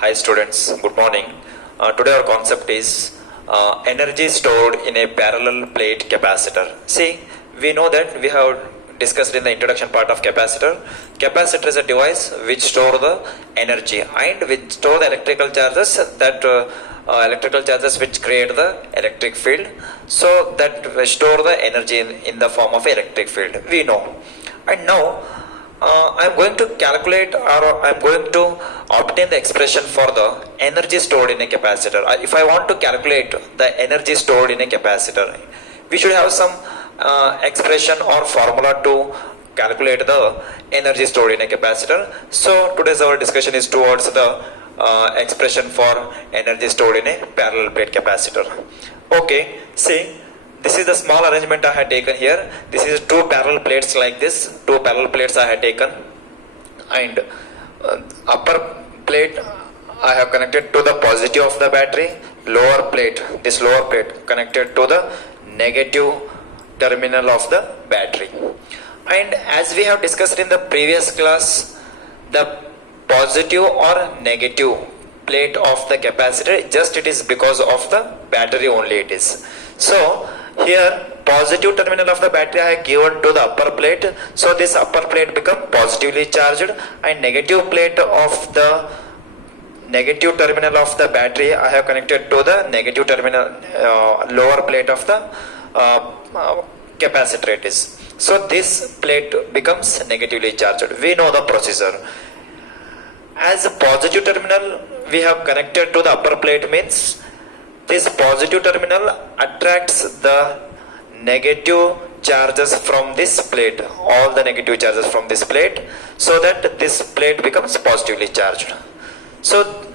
Hi students, good morning. Today our concept is energy stored in a parallel plate capacitor. See, we know that we have discussed in the introduction part of capacitor. Capacitor is a device which store the energy and which store the electrical charges which create the electric field. So that store the energy in the form of electric field. We know. And now I am going to calculate or I am going to obtain the expression for the energy stored in a capacitor. If I want to calculate the energy stored in a capacitor, we should have some expression or formula to calculate the energy stored in a capacitor. So today's our discussion is towards the expression for energy stored in a parallel plate capacitor. Okay, see. This is the small arrangement I had taken here. This is two parallel plates like this. Two parallel plates I had taken, and upper plate I have connected to the positive of the battery. Lower plate, this lower plate connected to the negative terminal of the battery. And as we have discussed in the previous class, the positive or negative plate of the capacitor, just it is because of the battery only it is. So here positive terminal of the battery I have given to the upper plate, so this upper plate become positively charged, and negative plate of the negative terminal of the battery I have connected to the negative terminal lower plate of the capacitor it is. So this plate becomes negatively charged. We know the procedure. As a positive terminal we have connected to the upper plate means this positive terminal attracts the negative charges from this plate, all the negative charges from this plate, so that this plate becomes positively charged. So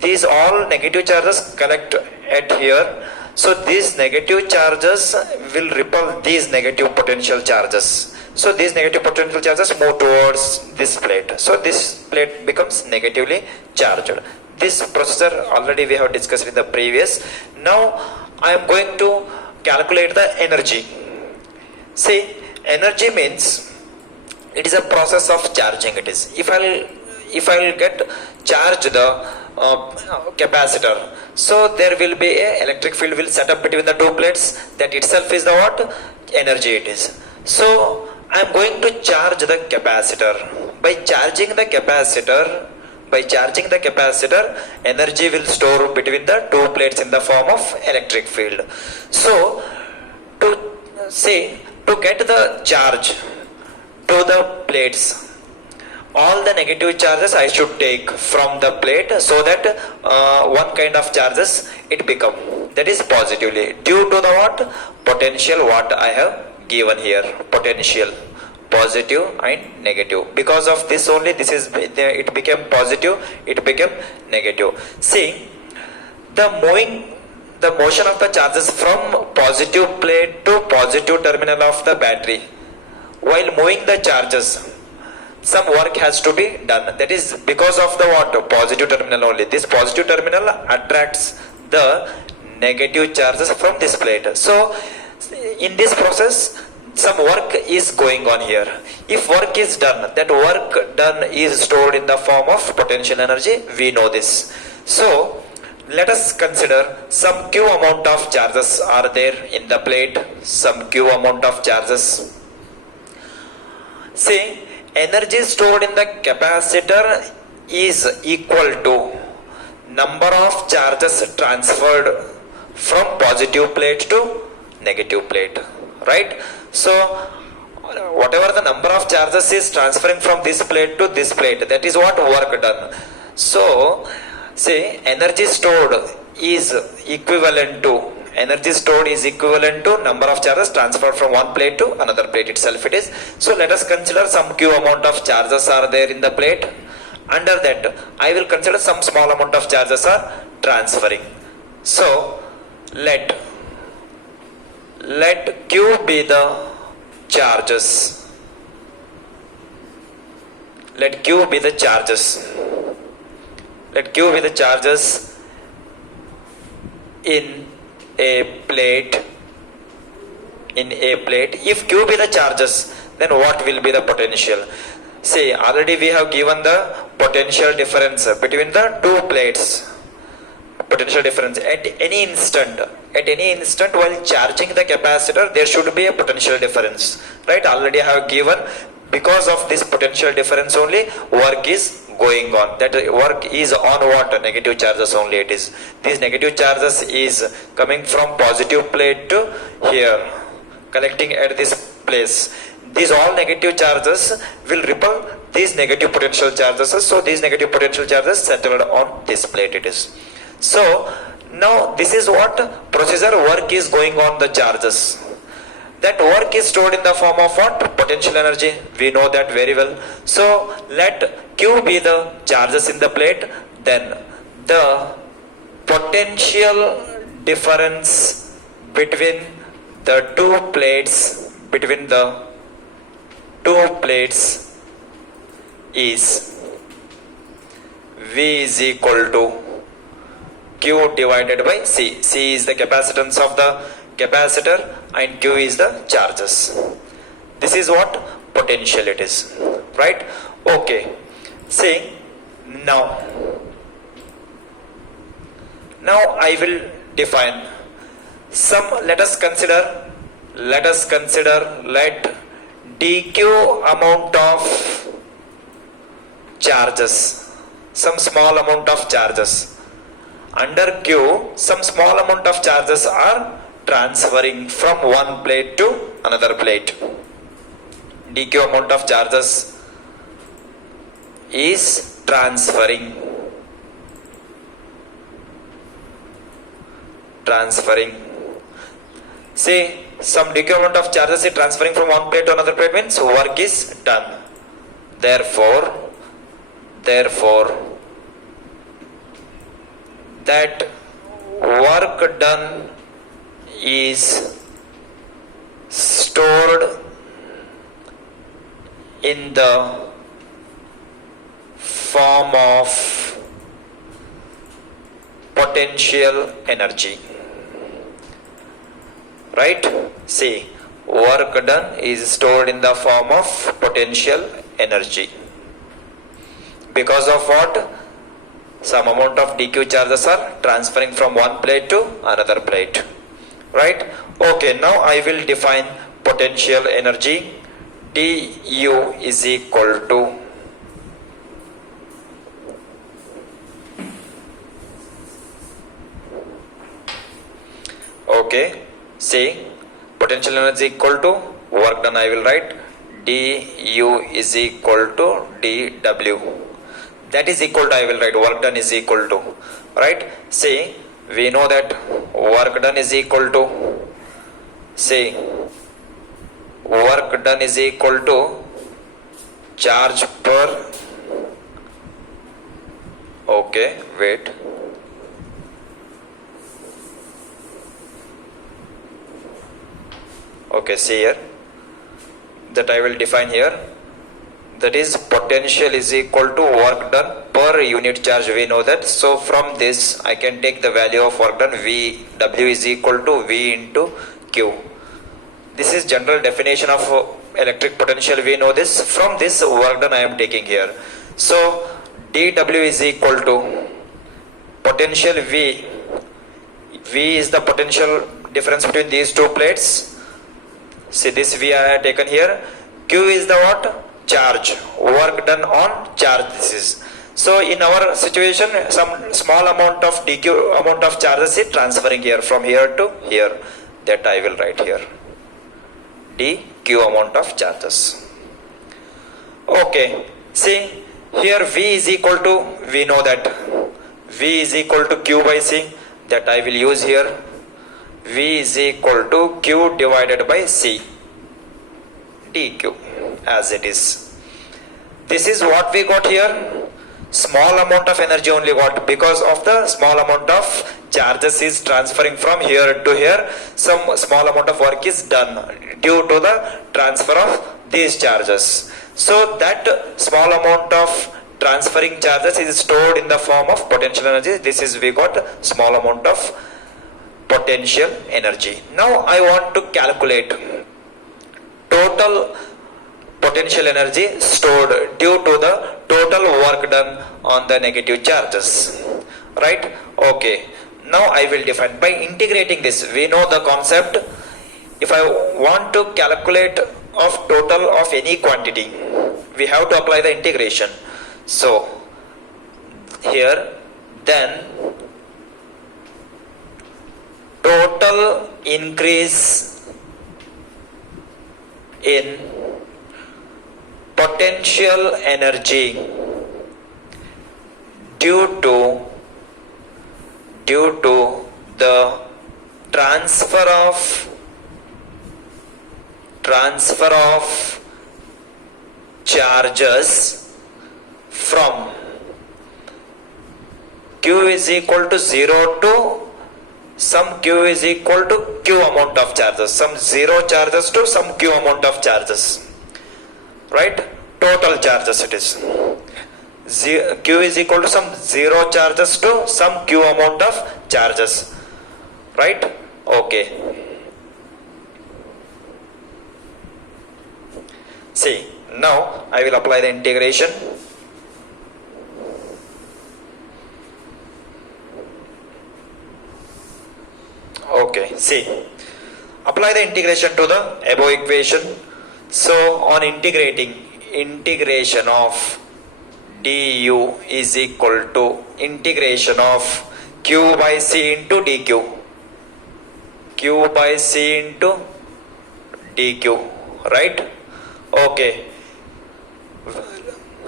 these all negative charges collect at here. So these negative charges will repel these negative potential charges. So these negative potential charges move towards this plate. So this plate becomes negatively charged. This procedure already we have discussed in the previous. Now I am going to calculate the energy. See, energy means it is a process of charging. It is if I'll get charge the capacitor, so there will be a electric field will set up between the two plates. That itself is the what energy it is. So I am going to charge the capacitor. By charging the capacitor, energy will store between the two plates in the form of electric field. So to get the charge to the plates, all the negative charges I should take from the plate, so that one kind of charges it become, that is positively, due to the what potential what I have given here, potential positive and negative. Because of this only it became positive, it became negative. See, the motion of the charges from positive plate to positive terminal of the battery, while moving the charges some work has to be done. That is because of the what positive terminal only. This positive terminal attracts the negative charges from this plate. So in this process some work is going on here. If work is done, that work done is stored in the form of potential energy. We know this. So let us consider some Q amount of charges are there in the plate. Some Q amount of charges. See, energy stored in the capacitor is equal to number of charges transferred from positive plate to negative plate, right? So whatever the number of charges is transferring from this plate to this plate, that is what work done. So say energy stored is equivalent to number of charges transferred from one plate to another plate itself it is. So let us consider some Q amount of charges are there in the plate. Under that I will consider some small amount of charges are transferring. So let Q be the charges. Let Q be the charges. Let Q be the charges in a plate. If Q be the charges, then what will be the potential? See, already we have given the potential difference between the two plates. Potential difference at any instant. At any instant while charging the capacitor, there should be a potential difference. Right? Already I have given, because of this potential difference only, work is going on. That work is on what? Negative charges only it is. These negative charges is coming from positive plate to here, collecting at this place. These all negative charges will repel these negative potential charges. So these negative potential charges settled on this plate it is. So now this is what procedure work is going on the charges. That work is stored in the form of what? Potential energy. We know that very well. So let Q be the charges in the plate. Then the potential difference between the two plates, is V is equal to Q divided by C. C is the capacitance of the capacitor and Q is the charges. This is what potential it is. Right? Okay. See, now I will define some. Let dq amount of charges, some small amount of charges. Under Q, some small amount of charges are transferring from one plate to another plate. dq amount of charges is transferring. See, some dq amount of charges is transferring from one plate to another plate means work is done. Therefore, that work done is stored in the form of potential energy. Right? See, work done is stored in the form of potential energy. Because of what? Some amount of dq charges are transferring from one plate to another plate. Right? Okay, now I will define potential energy. Du is equal to see, potential energy equal to work done. I will write du is equal to dw. That is equal to, I will write work done is equal to, right? See, we know that work done is equal to, see, work done is equal to charge per, okay, wait. Okay, see here, that I will define here. That is potential is equal to work done per unit charge. We know that. So from this I can take the value of work done. W is equal to V into Q. This is general definition of electric potential. We know this. From this work done I am taking here. So dW is equal to potential V. V is the potential difference between these two plates. See, this V I have taken here. Q is the what? Charge. Work done on charge. This is. So in our situation, some small amount of dq amount of charges is transferring here from here to here. That I will write here. dq amount of charges. Okay. See, here V is equal to, we know that V is equal to Q by C. That I will use here. V is equal to Q divided by C dq as it is. This is what we got here. Small amount of energy only got because of the small amount of charges is transferring from here to here. Some small amount of work is done due to the transfer of these charges. So that small amount of transferring charges is stored in the form of potential energy. This is we got small amount of potential energy. Now I want to calculate total potential energy stored due to the total work done on the negative charges. Right? Okay. Now I will define by integrating this. We know the concept. If I want to calculate of total of any quantity, we have to apply the integration. So here then total increase in potential energy due to the transfer of charges from Q is equal to 0 to some Q is equal to Q amount of charges, some 0 charges to some Q amount of charges, right? Total charges it is. Q is equal to some 0 charges to some Q amount of charges, right? Okay. See, now I will apply the integration. Okay, see, apply the integration to the above equation. So on integration of du is equal to integration of q by c into dq, q by c into dq, right? Okay.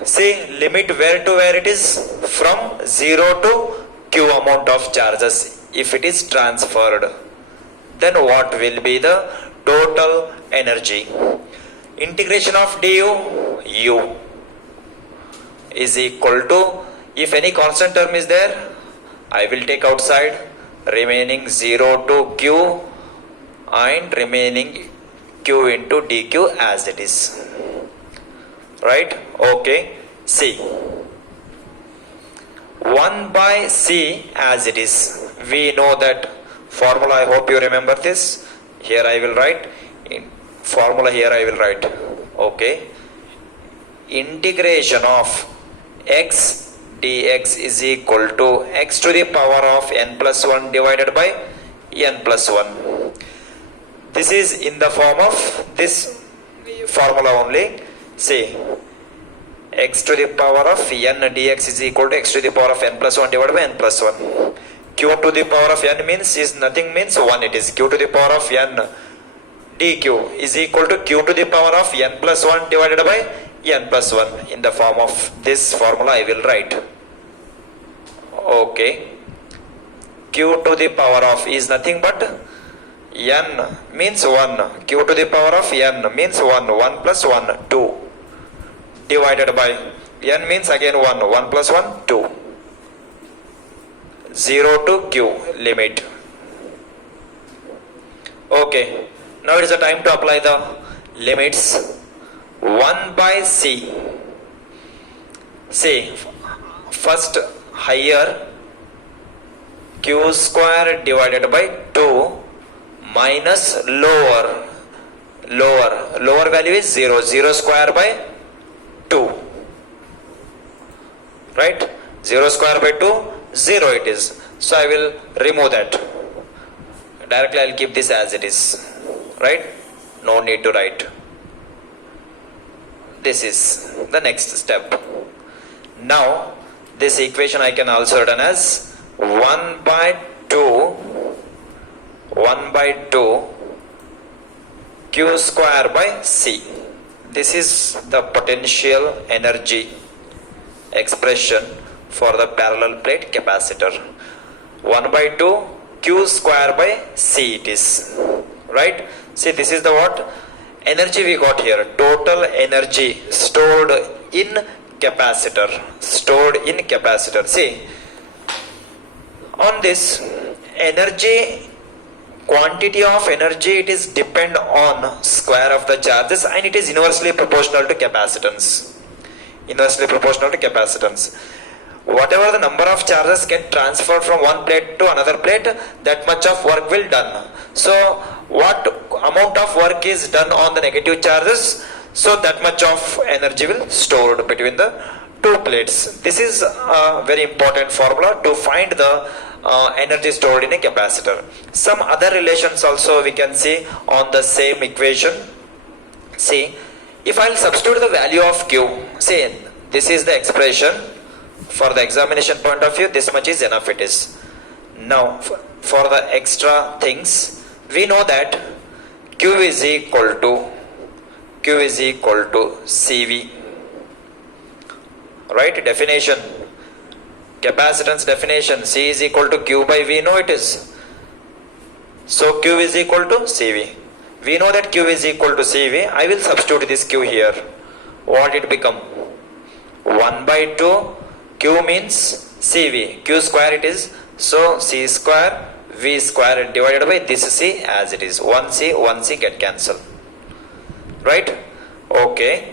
See, limit where to where it is? From 0 to q amount of charges. If it is transferred, then what will be the total energy? Integration of du, u is equal to, if any constant term is there, I will take outside, remaining 0 to q and remaining q into dq as it is, right? Okay. See, 1 by c as it is. We know that formula. I hope you remember this. Here I will write in formula. Here I will write. Okay. Integration of x dx is equal to x to the power of n plus 1 divided by n plus 1. This is in the form of this formula only. See, x to the power of n dx is equal to x to the power of n plus 1 divided by n plus 1. Q to the power of n means is nothing, means 1 it is. Q to the power of n dq is equal to q to the power of n plus 1 divided by n plus 1. In the form of this formula I will write. Okay. Q to the power of is nothing but n means 1. Q to the power of n means 1. 1 plus 1, 2. Divided by n means again 1. 1 plus 1, 2. 0 to q limit. Okay. Now it is the time to apply the limits. 1 by c. See, first higher q square divided by 2 minus lower value is 0. 0 square by 2. Right? 0 square by 2, 0 it is. So I will remove that. Directly I will keep this as it is. Right? No need to write. This is the next step. Now this equation I can also done as 1 by 2 q square by c. This is the potential energy expression for the parallel plate capacitor. 1 by 2 q square by c it is. Right? See, this is the what? Energy we got here. Total energy stored in capacitor. See, on this energy, quantity of energy, it is depend on square of the charges and it is inversely proportional to capacitance. Whatever the number of charges get transferred from one plate to another plate, that much of work will done. So what amount of work is done on the negative charges? So that much of energy will stored between the two plates. This is a very important formula to find the energy stored in a capacitor. Some other relations also we can see on the same equation. See, if I'll substitute the value of Q, say this is the expression for the examination point of view, this much is enough it is. Now for the extra things, we know that Q is equal to CV, right? Definition, capacitance definition, C is equal to Q by V, no it is. So Q is equal to CV. We know that Q is equal to CV. I will substitute this Q here. What it become? 1 by 2. Q means CV. Q square it is. So C square V square divided by this C as it is. 1C get cancelled. Right? Okay.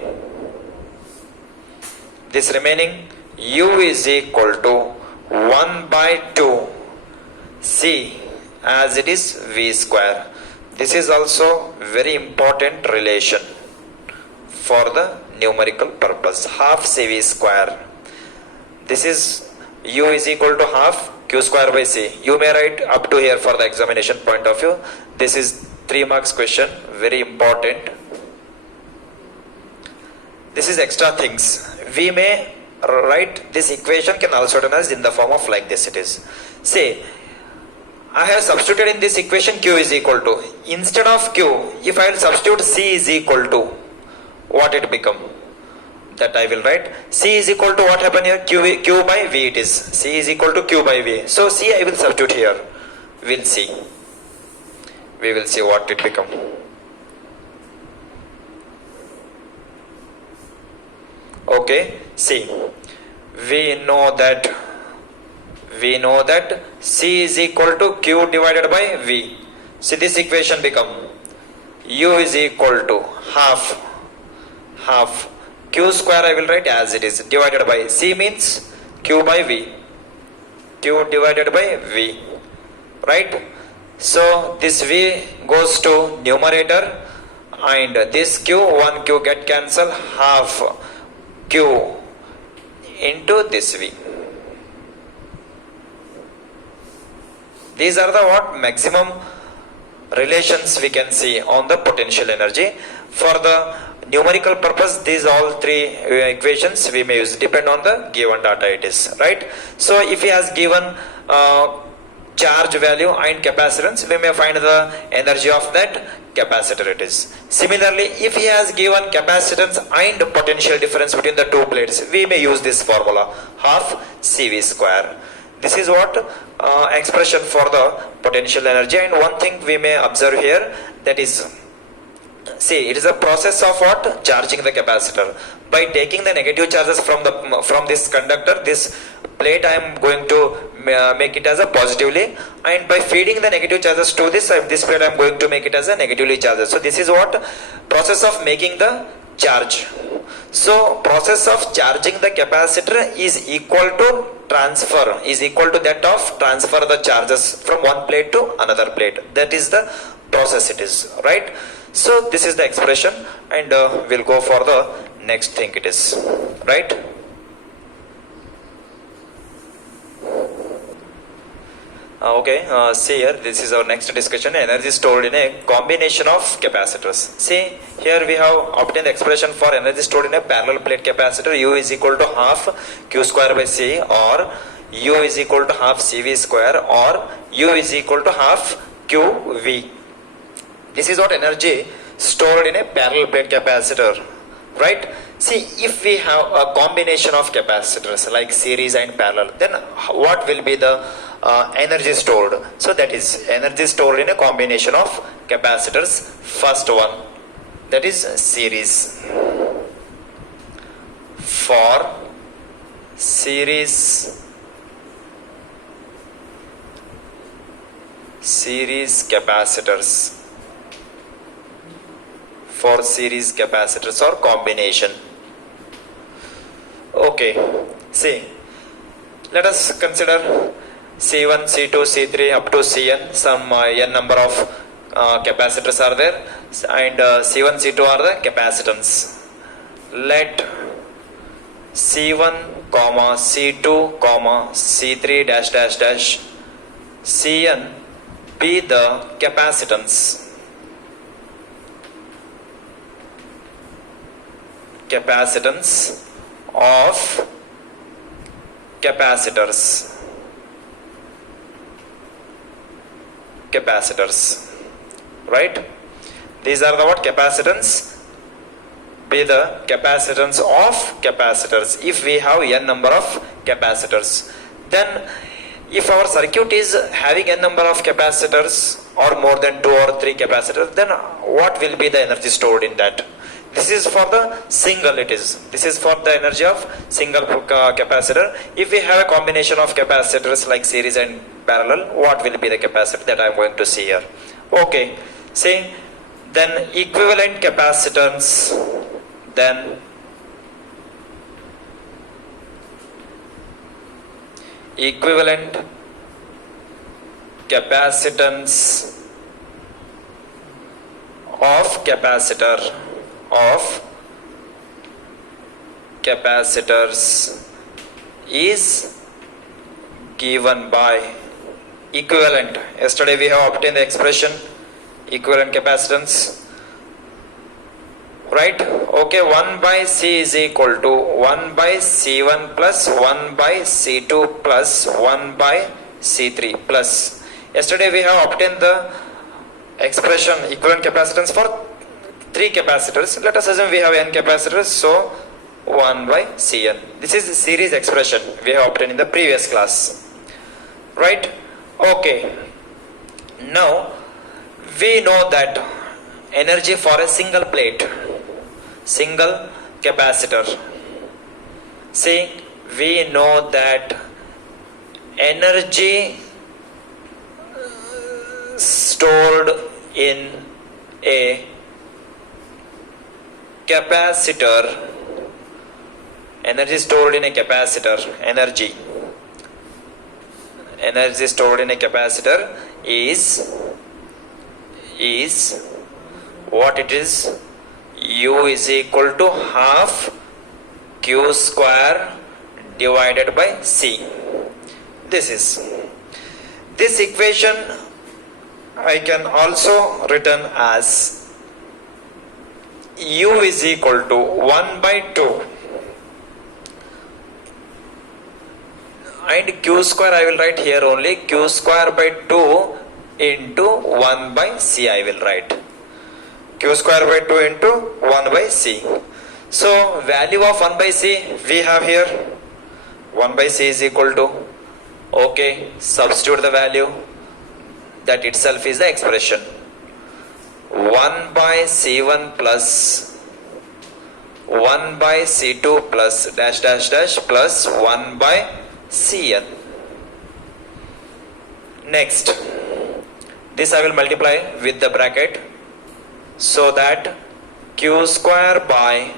This remaining U is equal to 1 by 2 C as it is V square. This is also very important relation for the numerical purpose. Half CV square. This is U is equal to half Q square by C. You may write up to here for the examination point of view. This is 3 marks question. Very important. This is extra things. We may write this equation can also done as in the form of like this it is. Say, I have substituted in this equation Q is equal to, instead of Q, if I will substitute C is equal to, what it become? That I will write, C is equal to what happen here? Q by V it is. C is equal to Q by V. So C I will substitute here. We'll see. We will see what it become. Okay, see. We know that C is equal to Q divided by V. See this equation become U is equal to half Q square I will write as it is divided by C means Q by V. Q divided by V. Right? So this V goes to numerator and this Q, 1 Q get cancelled, half Q into this V. These are the what maximum relations we can see on the potential energy. For the numerical purpose, these all 3 equations we may use, depend on the given data it is, right? So if he has given charge value and capacitance, we may find the energy of that capacitor it is. Similarly, if he has given capacitance and potential difference between the 2 plates, we may use this formula, half CV square. This is what expression for the potential energy. And one thing we may observe here, that is, see, it is a process of what? Charging the capacitor. By taking the negative charges from this conductor, this plate I am going to make it as a positively, and by feeding the negative charges to this plate I am going to make it as a negatively charged. So this is what? Process of making the charge. So process of charging the capacitor is equal to transfer, is equal to that of transfer the charges from one plate to another plate. That is the process it is, right? So this is the expression, and we'll go for the next thing it is, right? See here, this is our next discussion, energy stored in a combination of capacitors. See, here we have obtained the expression for energy stored in a parallel plate capacitor. U is equal to half Q square by C, or U is equal to half CV square, or U is equal to half QV. This is what energy stored in a parallel plate capacitor, right? See, if we have a combination of capacitors like series and parallel, then what will be the energy stored? So that is energy stored in a combination of capacitors. First one, that is series. For series capacitors, for series capacitors or combination. Okay, see, let us consider C1, C2, C3 up to Cn, some n number of capacitors are there, and C1, C2 are the capacitance. Let C1, comma C2, comma C3 dash dash dash Cn be the capacitance. Capacitance of capacitors. Capacitors, right? These are the what? Capacitance. Be the capacitance of capacitors. If we have n number of capacitors, then if our circuit is having n number of capacitors or more than 2 or 3 capacitors, then what will be the energy stored in that? This is for the single, it is. This is for the energy of single capacitor. If we have a combination of capacitors like series and parallel, what will be the capacity that I am going to see here? Okay, see, then equivalent capacitance, then equivalent capacitance of capacitor of capacitors is given by equivalent. Yesterday we have obtained the expression equivalent capacitance, right? Okay, 1 by C is equal to 1 by C1 plus 1 by C2 plus 1 by C3 plus. Yesterday we have obtained the expression equivalent capacitance for 3 capacitors. Let us assume we have n capacitors, so 1 by Cn. This is the series expression we have obtained in the previous class, right? Okay, now we know that energy for a single plate, single capacitor. See, we know that energy stored in a capacitor, energy stored in a capacitor, energy stored in a capacitor is what it is? U is equal to half Q square divided by C. This equation I can also written as U is equal to 1 by 2 and Q square I will write here only, Q square by 2 into 1 by C I will write. Q square by 2 into 1 by C. So value of 1 by C we have here. 1 by C is equal to, okay, substitute the value. That itself is the expression. 1 by C1 plus 1 by C2 plus dash dash dash plus 1 by Cn. Next, this I will multiply with the bracket, so that Q square by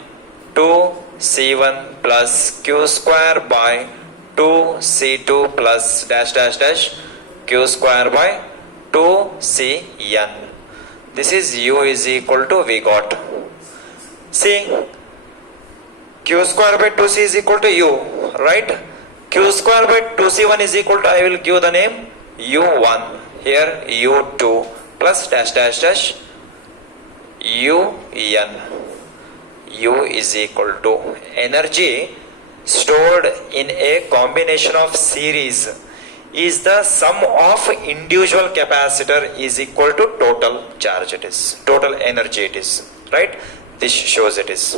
2 C1 plus Q square by 2 C2 plus dash dash dash Q square by 2 Cn. This is U is equal to, we got. See, Q square by 2C is equal to U, right? Q square by 2C1 is equal to, I will give the name U1. Here U2 plus dash dash dash Un. U is equal to energy stored in a combination of series is the sum of individual capacitor is equal to total charge, it is, total energy it is, right? This shows it is.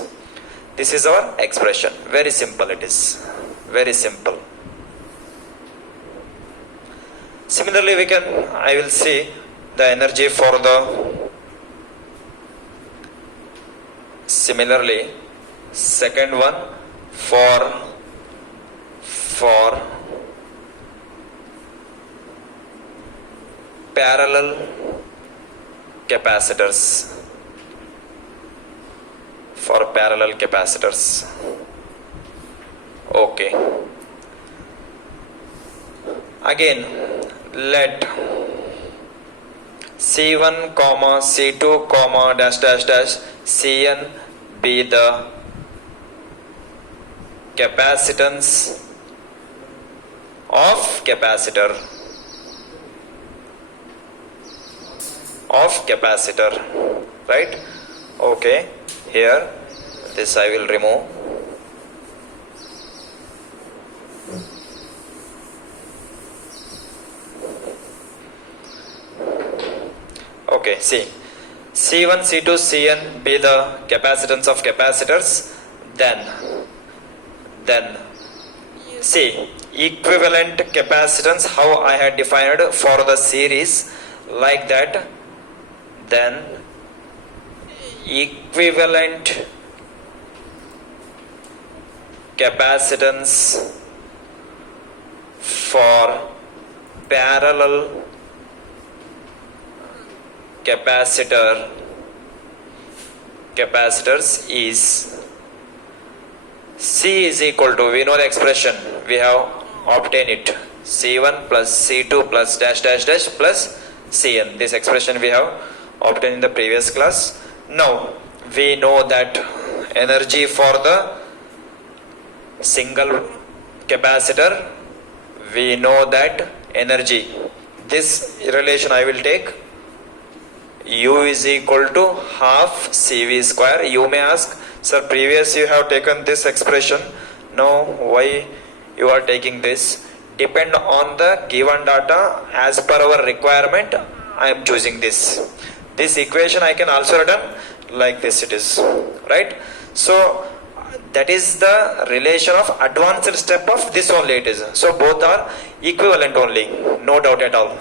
This is our expression. Very simple it is. Very simple. Similarly, I will see the energy for the, similarly, second one for parallel capacitors. For parallel capacitors. Okay. Again, let C1 comma C2 comma dash dash dash Cn be the capacitance of capacitor right? Okay, here this I will remove. Okay, see, C1, C2, Cn be the capacitance of capacitors. Then see, equivalent capacitance, how I had defined for the series, like that. Then equivalent capacitance for parallel capacitors is C is equal to, we know the expression, we have obtained it, C1 plus C2 plus dash dash dash plus Cn. This expression we have obtained in the previous class. Now we know that energy for the single capacitor, we know that energy, this relation I will take, U is equal to half CV square. You may ask, sir, previous you have taken this expression, now why you are taking this? Depend on the given data, as per our requirement I am choosing this. This equation I can also written like this, it is right. So that is the relation of advanced step of this only it is. So both are equivalent only, no doubt at all.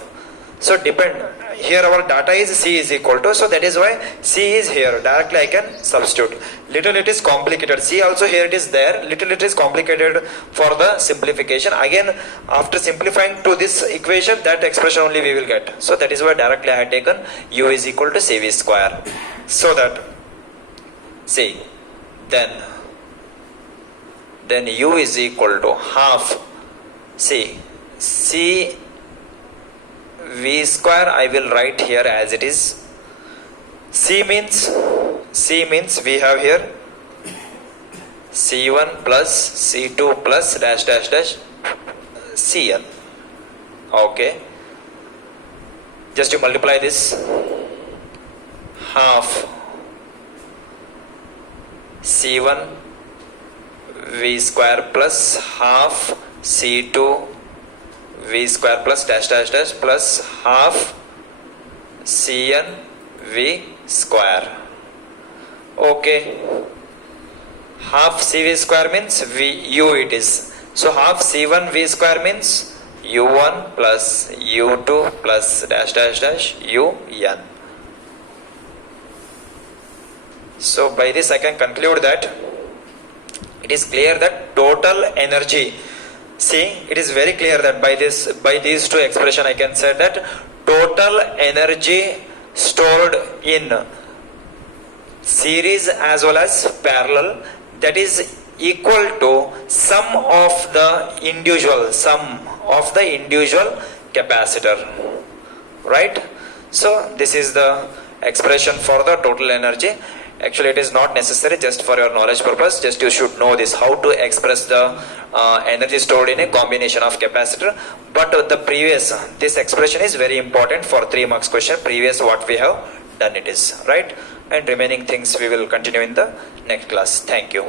So depend, here our data is C is equal to, so that is why C is here, directly I can substitute. Little it is complicated, C also here it is there, little it is complicated for the simplification. Again after simplifying to this equation, that expression only we will get. So that is why directly I had taken U is equal to CV square. So that, see, then U is equal to half, see, C V square I will write here as it is. C means we have here C1 plus C2 plus dash dash dash Cn. Okay, just you multiply this, half C1 V square plus half C2 V square plus dash dash dash plus half Cn V square. Okay, half CV square means U it is. So half C1 V square means U1 plus U2 plus dash dash dash UN. So by this I can conclude that it is clear that total energy, see, it is very clear that by these two expression I can say that total energy stored in series as well as parallel, that is equal to sum of the individual capacitor, right? So this is the expression for the total energy. Actually it is not necessary, just for your knowledge purpose, just you should know this, how to express the energy stored in a combination of capacitor. But the previous, this expression is very important for 3 marks question, previous what we have done it is, right? And remaining things we will continue in the next class. Thank you.